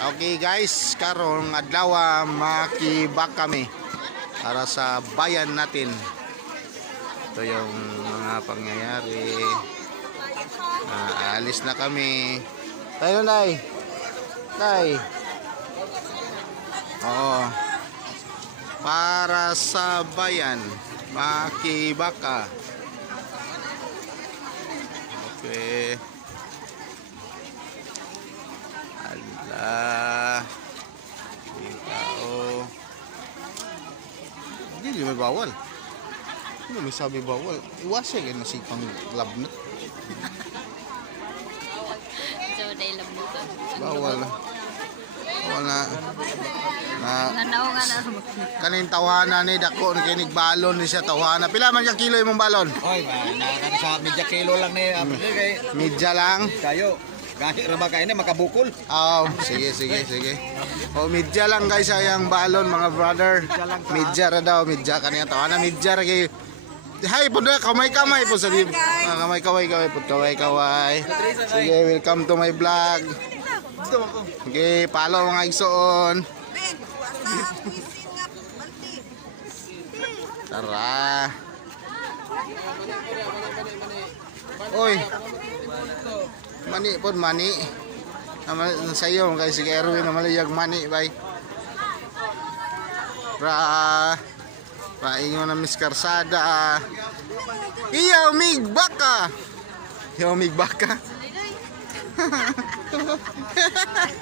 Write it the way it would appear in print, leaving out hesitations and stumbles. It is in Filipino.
Okay guys, karong adlaw makibak kami para sa bayan natin. Ito yung mga pangyayari. Alis na kami. Tayo Nay. Nay. Oo. Para sa bayan makibaka. Okay. Ala. Tao. Hindi may bawal. Ano may sabi bawal? Iwasay na si pang labnot. Bawal. Wala. Kanin tawhana ni dako ni kinig balon ni siya tawhana. Pila man yung kilo imong balon? Oy, nakakano sa medya kilo lang ni kay Medya lang. kayo. Gahi ra ba kay ni makabukol? Oh, sige. Oh, medya lang guys ayang balon mga brother. Medya ra daw, medya kaniya tawhana, medya ra kay. Hi po na, kamay po sa kamay po, kaway. Sige, welcome to my vlog. Okay, follow mga igsoon. Tara. Oy. Mani po, mani. Sa iyo, guys, sige Erwin na malayag mani, bye. Paingon na Miss Karsada. Iyaw migbaka.